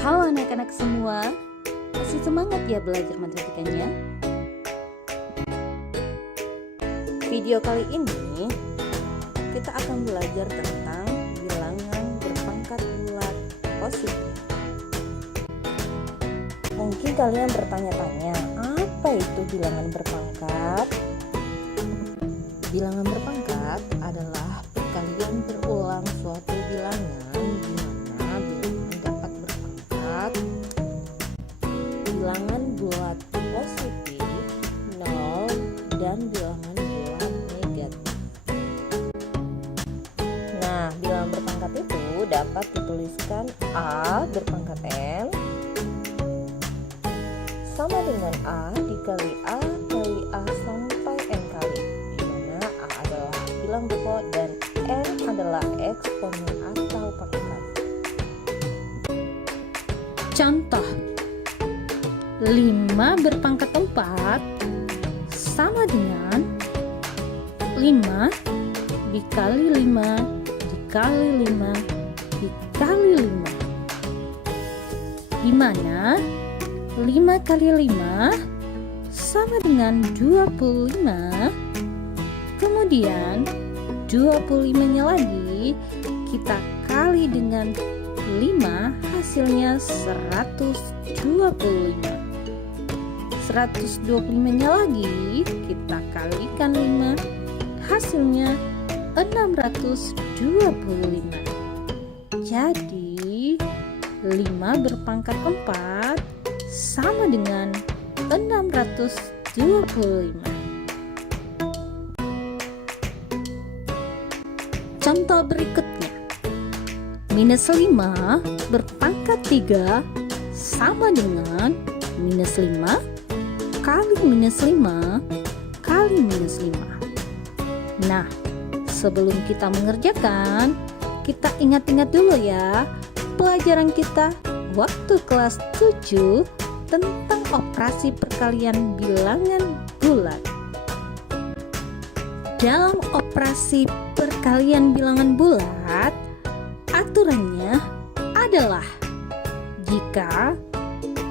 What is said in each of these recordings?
Halo anak-anak semua, masih semangat ya belajar matematikanya? Video kali ini kita akan belajar tentang bilangan berpangkat bulat positif. Mungkin kalian bertanya-tanya, apa itu bilangan berpangkat? Bilangan berpangkat adalah perkalian berulang suatu bilangan di mana bilangan dapat berpangkat bilangan bulat positif, 0, dan bilangan bulat negatif. Nah, bilangan berpangkat itu dapat dituliskan A berpangkat N sama dengan A dikali A kali A sampai N kali, di mana A adalah bilang pokok dan N adalah eksponen atau pangkat. Contoh 5 berpangkat 4 sama dengan 5 dikali 5 dikali 5 dikali 5, di mana 5 kali 5 sama dengan 25. Kemudian 25-nya lagi kita kali dengan 5, hasilnya 125. 125-nya lagi kita kalikan 5, hasilnya 625. Jadi 5 berpangkat 4 sama dengan 625. Contoh berikutnya, minus 5 berpangkat 3 sama dengan minus 5 kali minus 5 kali minus 5. Nah, sebelum kita mengerjakan, kita ingat-ingat dulu ya pelajaran kita waktu kelas 7 tentang operasi perkalian bilangan bulat. Dalam operasi perkalian bilangan bulat, aturannya adalah jika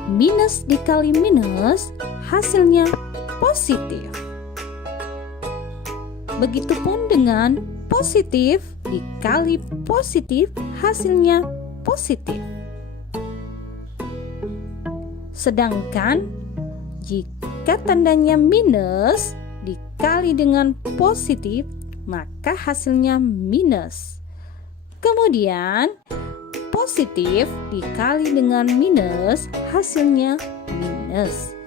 minus dikali minus hasilnya positif. Begitupun dengan positif dikali positif hasilnya positif. Sedangkan jika tandanya minus dikali dengan positif, maka hasilnya minus. Kemudian positif dikali dengan minus, hasilnya minus.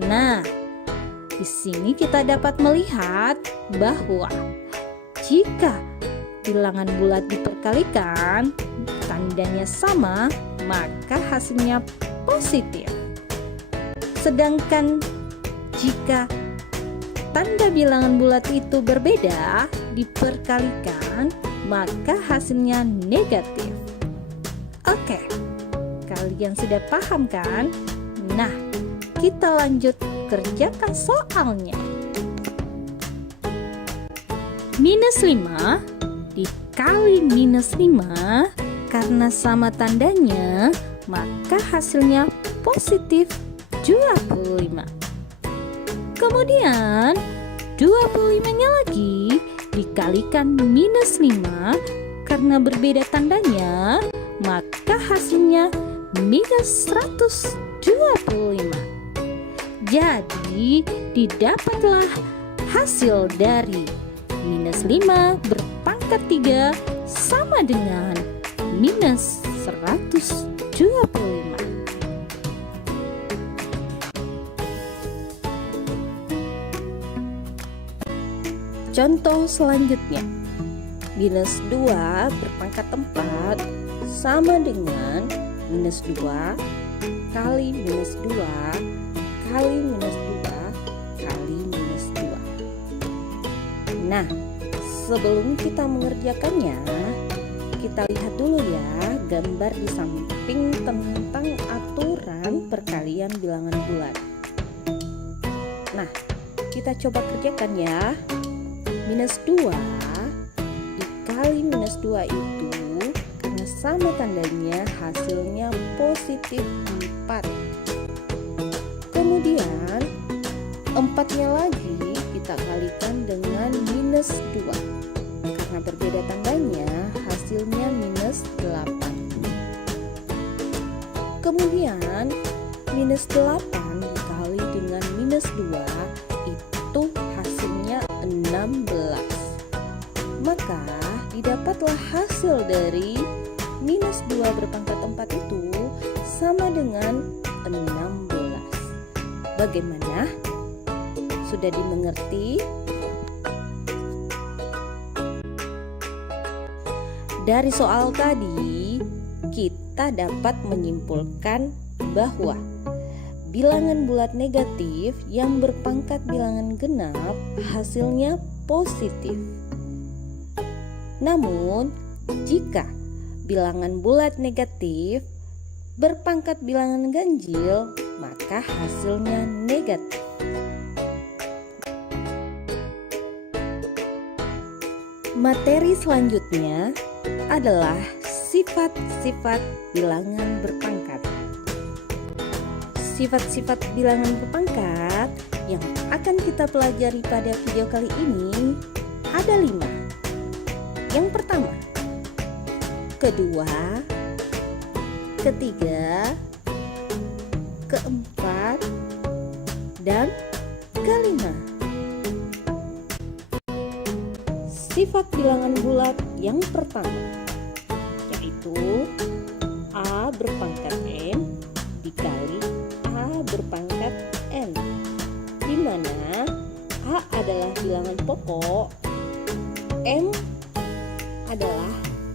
Nah, di sini kita dapat melihat bahwa jika bilangan bulat diperkalikan, tandanya sama, maka hasilnya positif. Sedangkan jika tanda bilangan bulat itu berbeda, diperkalikan, maka hasilnya negatif. Oke, kalian sudah paham kan? Nah, kita lanjut kerjakan soalnya. Minus 5 dikali minus 5, karena sama tandanya, maka hasilnya positif 25. Kemudian 25-nya lagi dikalikan minus 5, karena berbeda tandanya, maka hasilnya minus 125. Jadi didapatlah hasil dari minus 5 berpangkat 3 sama dengan minus 125. Contoh selanjutnya, minus 2 berpangkat 4 sama dengan minus 2 kali minus 2 kali minus 2 kali minus 2. Nah, sebelum kita mengerjakannya, kita lihat dulu ya gambar di samping tentang aturan perkalian bilangan bulat. Nah, kita coba kerjakan ya. Minus 2 dikali minus 2 itu, karena sama tandanya hasilnya positif 4. Kemudian 4-nya lagi kita kalikan dengan minus 2. Karena berbeda tandanya hasilnya minus 8. Kemudian minus 8 dikali dengan minus 2 itu hasilnya 16. Maka didapatlah hasil dari minus 2 berpangkat 4 itu sama dengan 16. Bagaimana? Sudah dimengerti? Dari soal tadi, kita dapat menyimpulkan bahwa bilangan bulat negatif yang berpangkat bilangan genap hasilnya positif. Namun, jika bilangan bulat negatif berpangkat bilangan ganjil, maka hasilnya negatif. Materi selanjutnya adalah sifat-sifat bilangan berpangkat. Sifat-sifat bilangan berpangkat yang akan kita pelajari pada video kali ini ada 5. Yang pertama, kedua, ketiga, keempat, dan kelima. Sifat bilangan bulat yang pertama yaitu A berpangkat N dikali A berpangkat N, di mana A adalah bilangan pokok, M adalah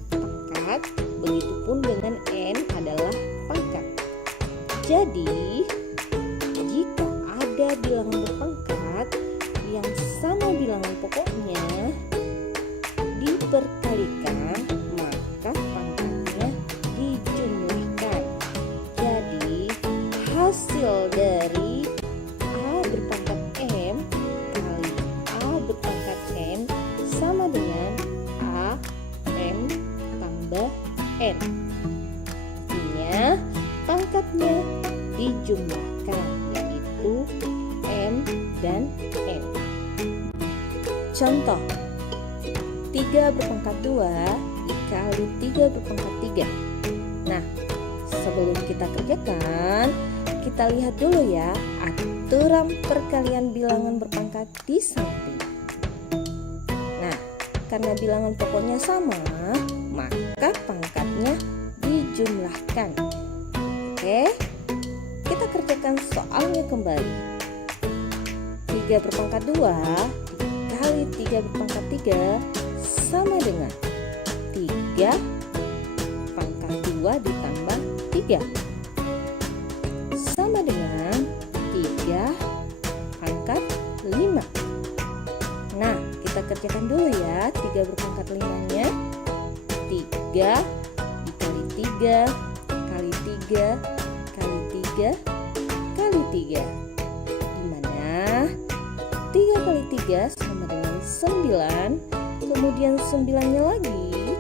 pangkat, begitupun dengan N adalah pangkat. Jadi, jika ada bilangan berpangkat yang sama bilangan pokoknya diperkalikan, maka pangkatnya dijumlahkan. Jadi, hasil dari A berpangkat M kali A berpangkat N sama dengan A M tambah N. Artinya pangkatnya dijumlahkan, yaitu M dan N. Contoh, 3 berpangkat 2 dikali 3 berpangkat 3. Nah, sebelum kita kerjakan, kita lihat dulu ya aturan perkalian bilangan berpangkat di samping. Nah, karena bilangan pokoknya sama, maka pangkatnya dijumlahkan. Oke, kita kerjakan soalnya kembali. 3 berpangkat 2 dikali 3 berpangkat 3 sama dengan 3 pangkat 2 ditambah 3 sama dengan 3 pangkat 5. Nah, kita kerjakan dulu ya 3 berpangkat 5-nya. 3 dikali 3 kali 3 kali 3 kali 3, dimana 3 kali 3 sama dengan 9. Kemudian 9-nya lagi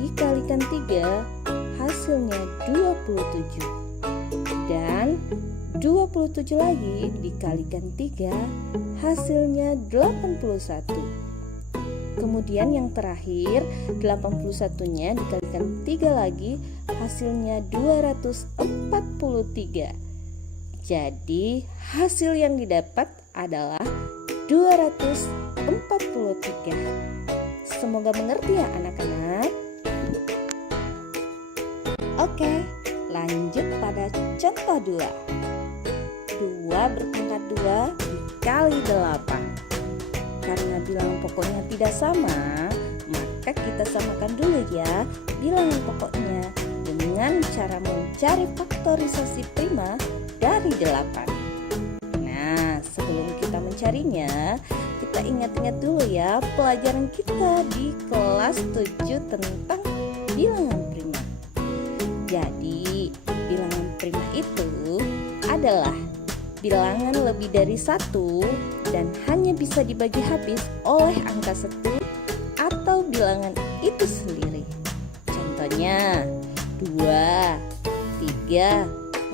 dikalikan 3 hasilnya 27. Dan 27 lagi dikalikan 3 hasilnya 81. Kemudian yang terakhir 81-nya dikalikan 3 lagi hasilnya 243. Jadi hasil yang didapat adalah 243. Semoga mengerti ya anak-anak. Oke, lanjut pada contoh 2. 2 berpangkat 2 dikali 8. Karena bilangan pokoknya tidak sama, maka kita samakan dulu ya bilangan pokoknya dengan cara mencari faktorisasi prima dari 8. Nah, sebelum kita mencarinya, kita ingat-ingat dulu ya pelajaran kita di kelas 7 tentang bilangan prima. Jadi, bilangan prima itu adalah bilangan lebih dari 1 dan hanya bisa dibagi habis oleh angka 1 atau bilangan itu sendiri. Contohnya, 2, 3,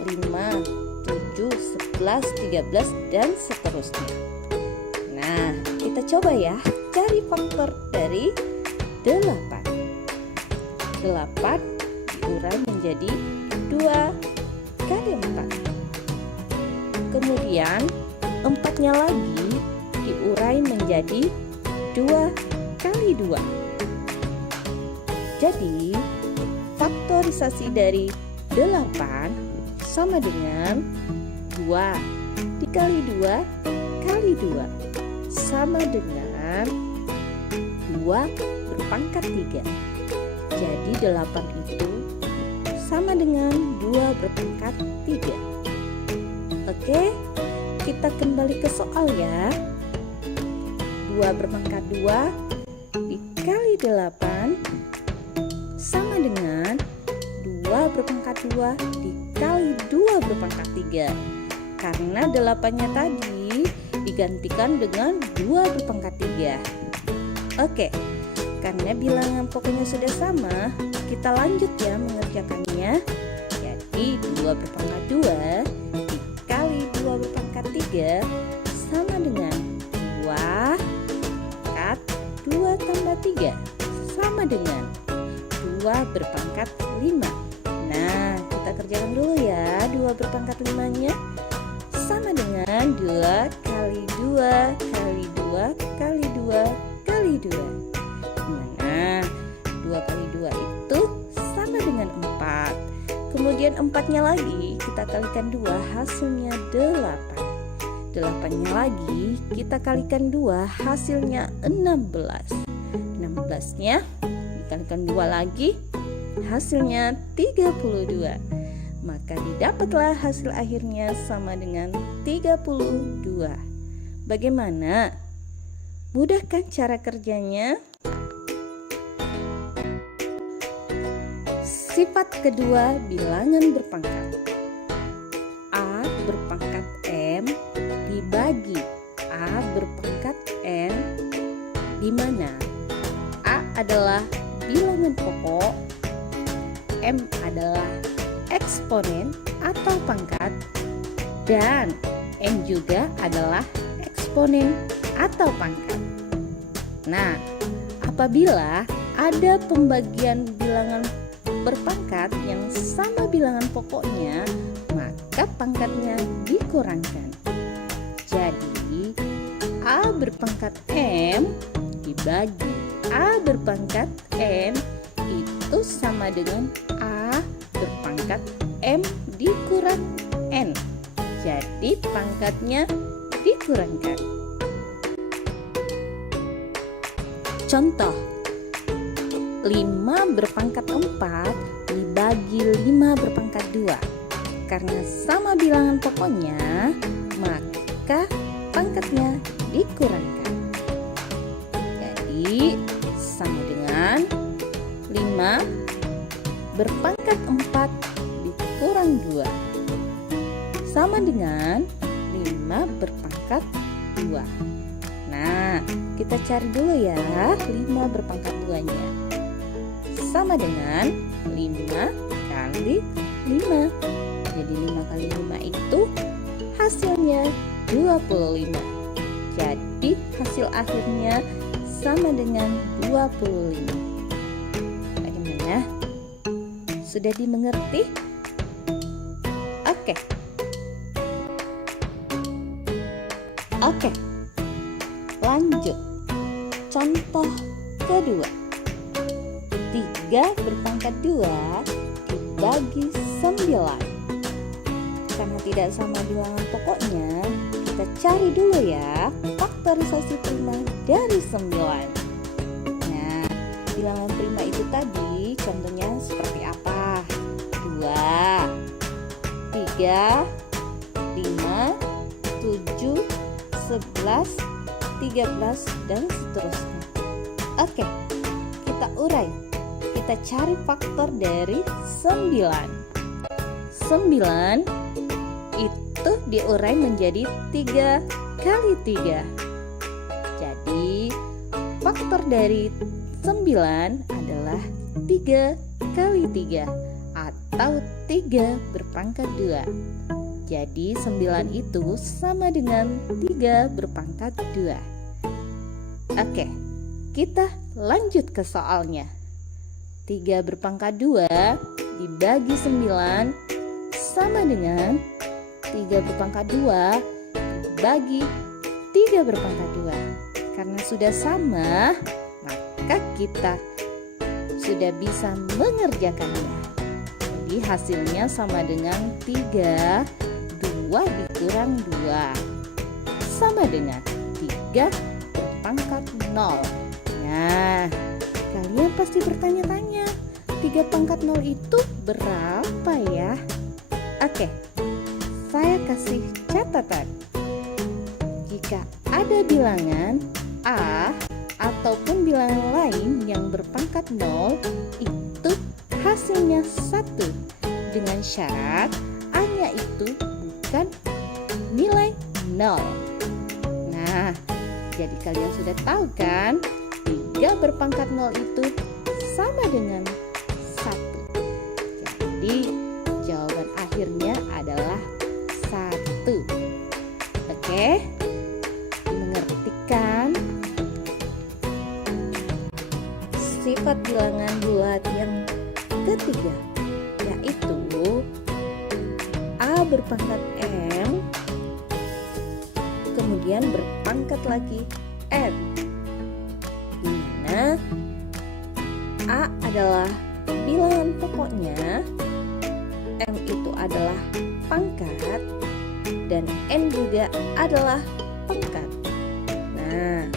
5, 7, 11, 13, dan seterusnya. Nah, kita coba ya cari faktor dari 8. 8 diurai menjadi 2 kali 4. Kemudian 4-nya lagi diurai menjadi 2 kali 2. Jadi faktorisasi dari 8 sama dengan 2 dikali 2 kali 2 sama dengan 2 berpangkat 3. Jadi 8 itu sama dengan 2 berpangkat 3. Oke, kita kembali ke soal ya. 2 berpangkat 2 dikali 8 sama dengan 2 berpangkat 2 dikali 2 berpangkat 3. Karena 8-nya tadi digantikan dengan 2 berpangkat 3. Oke, karena bilangan pokoknya sudah sama, kita lanjut ya mengerjakannya. Jadi 2 berpangkat 2 dikali 2 berpangkat 3 sama dengan 2 pangkat 2 tambah 3 sama dengan 2 berpangkat 5. Nah, kita kerjakan dulu ya. 2 berpangkat 5-nya sama dengan 2 kali 2 kali 2 kali 2 kali 2. Nah, 2 kali 2 itu sama dengan 4. Kemudian 4-nya lagi kita kalikan 2, hasilnya 8. 8-nya lagi kita kalikan 2, hasilnya 16. 16-nya dikalikan 2 lagi, hasilnya 32. Maka didapatlah hasil akhirnya sama dengan 32. Bagaimana? Mudah kan cara kerjanya? Sifat kedua bilangan berpangkat. A berpangkat M dibagi A berpangkat N, di mana A adalah bilangan pokok, M adalah eksponen atau pangkat, dan N juga adalah eksponen atau pangkat. Nah, apabila ada pembagian bilangan berpangkat yang sama bilangan pokoknya, maka pangkatnya dikurangkan. Jadi A berpangkat M dibagi A berpangkat N itu sama dengan A berpangkat M dikurang N. Jadi pangkatnya dikurangkan. Contoh, 5 berpangkat 4 dibagi 5 berpangkat 2. Karena sama bilangan pokoknya, maka pangkatnya dikurangkan. Jadi sama dengan 5 berpangkat 4 dikurang 2 sama dengan 5 berpangkat 2. Nah, kita cari dulu ya 5 berpangkat 2-nya. Sama dengan 5 kali 5. Jadi 5 kali 5 itu hasilnya 25. Jadi hasil akhirnya sama dengan 25. Bagaimana? Sudah dimengerti? Oke. Lanjut. Contoh kedua. 3 berpangkat 2 dibagi 9. Karena tidak sama bilangan pokoknya, kita cari dulu ya faktorisasi prima dari 9. Nah, bilangan prima itu tadi contohnya seperti apa? 2, 3, 5, 7, 11, 13, dan seterusnya. Oke, kita urai. Kita cari faktor dari 9. 9 itu diurai menjadi 3 kali 3. Jadi faktor dari 9 adalah 3 kali 3 atau 3 berpangkat 2. Jadi 9 itu sama dengan 3 berpangkat 2. Oke, kita lanjut ke soalnya. 3 berpangkat 2 dibagi 9 sama dengan 3 berpangkat 2 dibagi 3 berpangkat 2. Karena sudah sama, maka kita sudah bisa mengerjakannya. Jadi hasilnya sama dengan 3, 2 dikurang 2 sama dengan 3 berpangkat 0. Nah, kalian pasti bertanya-tanya, 3 pangkat 0 itu berapa ya? Oke, saya kasih catatan. Jika ada bilangan A ataupun bilangan lain yang berpangkat 0, itu hasilnya 1 dengan syarat A-nya itu bukan nilai 0. Nah, jadi kalian sudah tahu kan, 3 berpangkat 0 itu sama dengan 1. Jadi jawaban akhirnya adalah 1. Oke, dimengerti kan? Sifat bilangan bulat yang ketiga yaitu A berpangkat M, kemudian berpangkat lagi N, di mana A adalah bilangan pokoknya, M itu adalah pangkat, dan N juga adalah pangkat. Nah,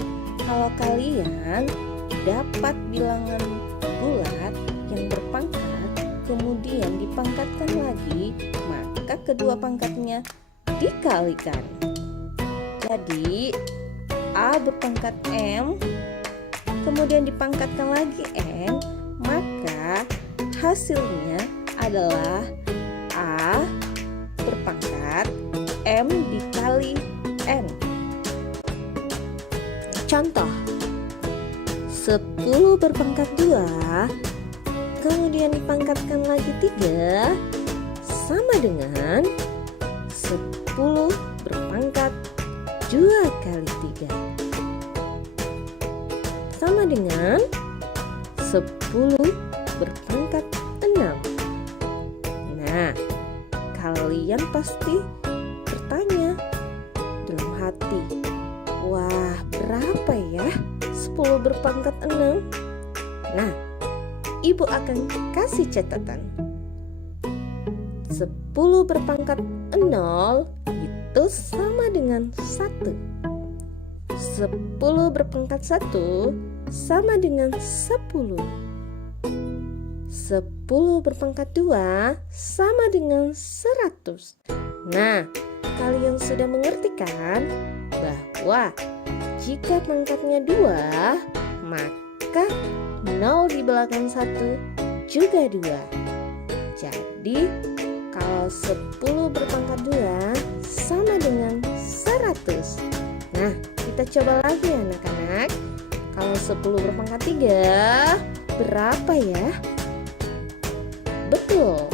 kalau kalian dapat bilangan bulat yang berpangkat kemudian dipangkatkan lagi, maka kedua pangkatnya dikalikan. Jadi A berpangkat M kemudian dipangkatkan lagi N, maka hasilnya adalah A berpangkat M dikali N. Contoh, 10 berpangkat 2 kemudian dipangkatkan lagi 3 sama dengan 10 berpangkat 2 kali 3 sama dengan 10 berpangkat 6. Nah, kalian pasti bertanya dalam hati, wah, berapa ya 10 berpangkat 6? Nah, ibu akan kasih catatan. 10 berpangkat 0 itu sama dengan 1. 10 berpangkat 1 sama dengan 10. 10 berpangkat 2 sama dengan 100. Nah, kalian sudah mengerti kan bahwa jika pangkatnya 2, maka 0 di belakang 1 juga 2. Jadi kalau 10 berpangkat 2 sama dengan 100. Nah, kita coba lagi anak-anak. Kalau 10 berpangkat 3 berapa ya? Betul,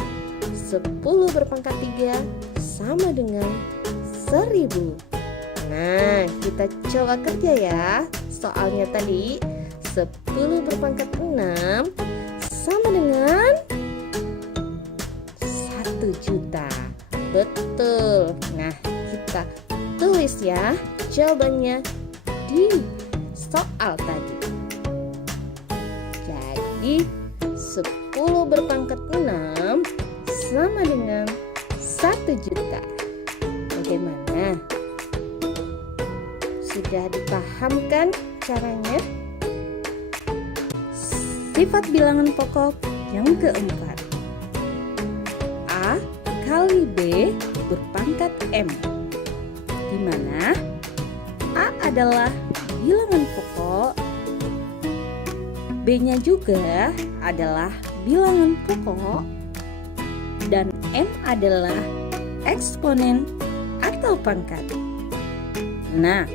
10 berpangkat 3 sama dengan 1000. Nah, kita coba kerja ya. Soalnya tadi 10 berpangkat 6 sama dengan 1 juta. Betul. Nah, kita tulis ya jawabannya di soal tadi. Jadi 10 berpangkat 6 sama dengan 1 juta. Bagaimana? Sudah dipahamkan caranya? Sifat bilangan pokok yang keempat. A kali B berpangkat M, di mana A adalah bilangan pokok, B-nya juga adalah bilangan pokok, dan M adalah eksponen atau pangkat. Nah,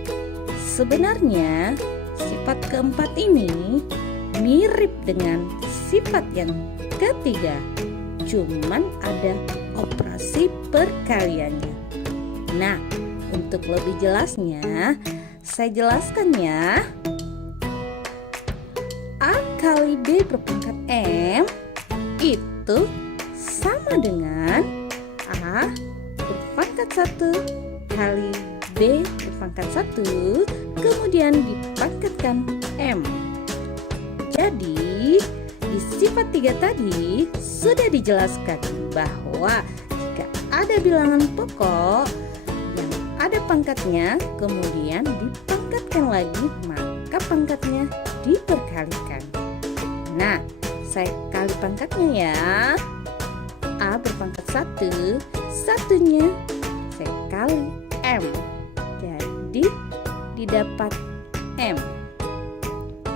sebenarnya sifat keempat ini mirip dengan sifat yang ketiga. cuman ada operasi perkaliannya. Nah, untuk lebih jelasnya, saya jelaskan ya. A kali B berpangkat M itu sama dengan A berpangkat 1 kali B berpangkat 1, kemudian dipangkatkan M. Jadi, di sifat 3 tadi sudah dijelaskan bahwa jika ada bilangan pokok yang ada pangkatnya, kemudian dipangkatkan lagi, maka pangkatnya diperkalikan. Nah, saya kali pangkatnya ya. A berpangkat 1, satunya saya kali M. Jadi didapat M.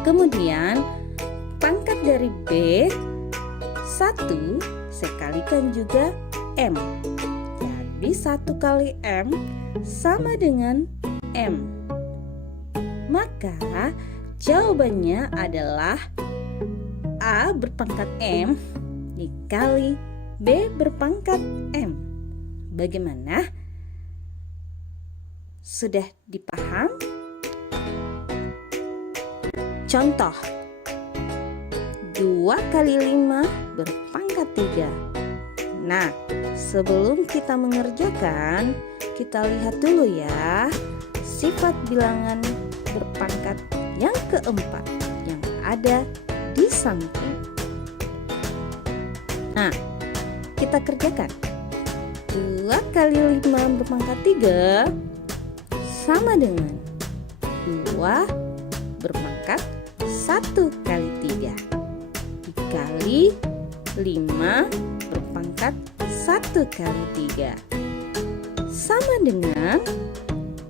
Kemudian pangkat dari B 1 saya kalikan juga M. Jadi 1 kali M sama dengan M. Maka jawabannya adalah A berpangkat M dikali B berpangkat M. Bagaimana? Sudah dipaham? Contoh, 2 kali 5 berpangkat 3. Nah, sebelum kita mengerjakan, kita lihat dulu ya sifat bilangan berpangkat yang keempat yang ada di samping. Nah, kita kerjakan. 2 kali 5 berpangkat 3 sama dengan 2 berpangkat 1 kali 3 dikali 5 berpangkat 1 kali 3 sama dengan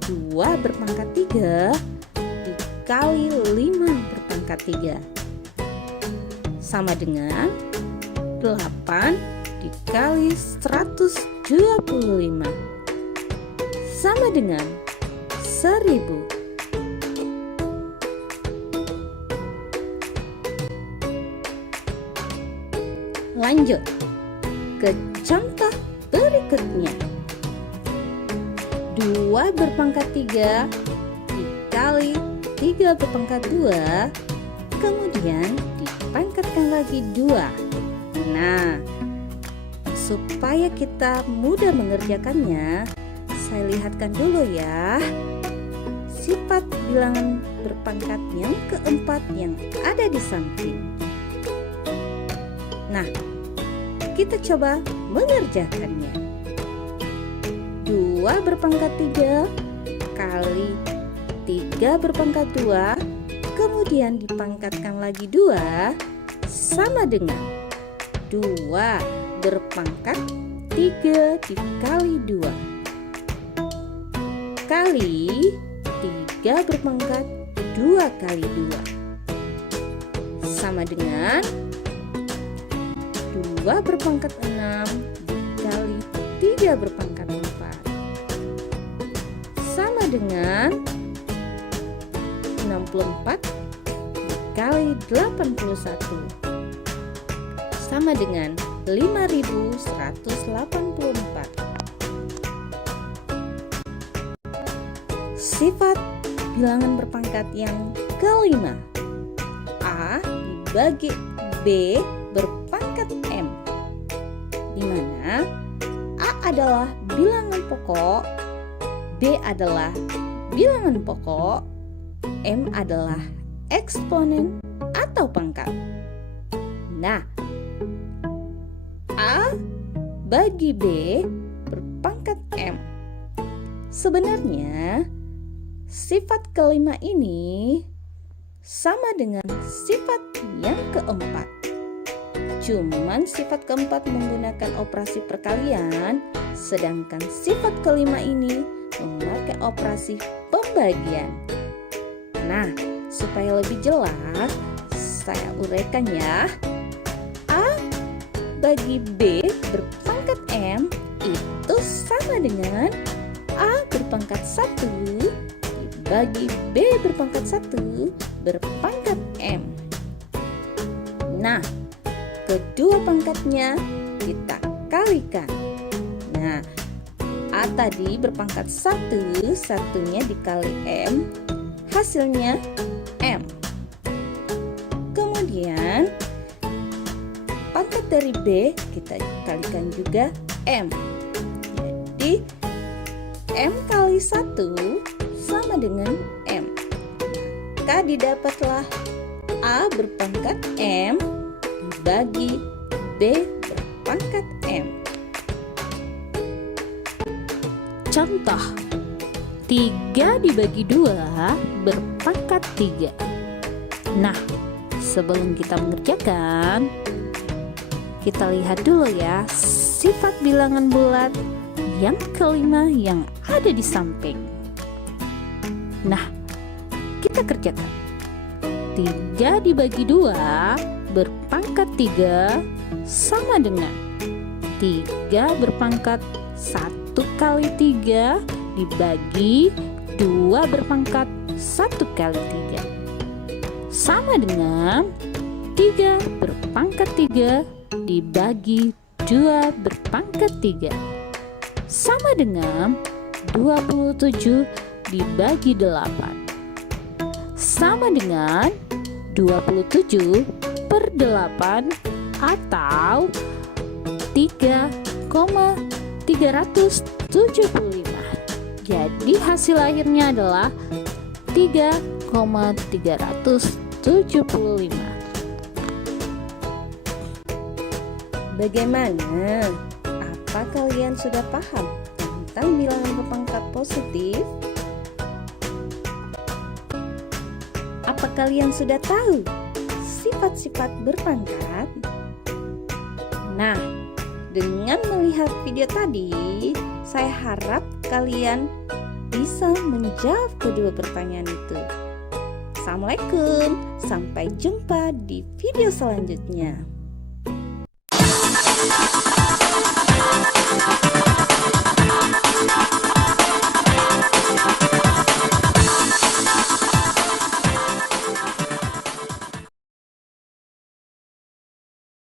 2 berpangkat 3 dikali 5 berpangkat 3 sama dengan 8 dikali 125 sama dengan 1000. Lanjut ke contoh berikutnya. 2 berpangkat 3 dikali 3 berpangkat 2, kemudian dipangkatkan lagi 2. Nah, supaya kita mudah mengerjakannya, saya lihatkan dulu ya sifat bilangan berpangkat yang keempat yang ada di samping. Nah, kita coba mengerjakannya. 2 berpangkat 3 kali 3 berpangkat 2, kemudian dipangkatkan lagi 2 sama dengan 2 berpangkat 3 dikali 2 kali 3 berpangkat 2 kali 2 sama dengan 2 berpangkat 6 dikali 3 berpangkat 4 sama dengan 64 dikali 81 sama dengan 5184. Sifat bilangan berpangkat yang kelima. A dibagi B berpangkat M, di mana A adalah bilangan pokok, B adalah bilangan pokok, M adalah eksponen atau pangkat. Nah, A bagi B berpangkat M. Sebenarnya sifat kelima ini sama dengan sifat yang keempat. Cuman sifat keempat menggunakan operasi perkalian, sedangkan sifat kelima ini memakai operasi pembagian. Nah, supaya lebih jelas, saya uraikan ya. A bagi B berpangkat M itu sama dengan A berpangkat 1 dibagi B berpangkat 1 berpangkat M. Nah, kedua pangkatnya kita kalikan. Nah, A tadi berpangkat 1, satunya dikali M, hasilnya M. Kemudian pangkat dari B kita kalikan juga M. Jadi M kali 1 sama dengan M. Maka didapatlah A berpangkat M dibagi B berpangkat M. Contoh, 3 dibagi 2 berpangkat 3. Nah, sebelum kita mengerjakan, kita lihat dulu ya sifat bilangan bulat yang kelima yang ada di samping. Nah, kita kerjakan. 3 dibagi 2 berpangkat 3 sama dengan 3 berpangkat 1 kali 3 dibagi 2 berpangkat 1 kali 3 sama dengan 3 berpangkat 3 dibagi 2 berpangkat 3 sama dengan 27 dibagi 8 sama dengan 27 per 8 atau 3,375. Jadi hasil akhirnya adalah 3,375. Bagaimana? Apa kalian sudah paham tentang bilangan berpangkat positif? Apa kalian sudah tahu sifat-sifat berpangkat? Nah, dengan melihat video tadi, saya harap kalian bisa menjawab kedua pertanyaan itu. Assalamualaikum, sampai jumpa di video selanjutnya.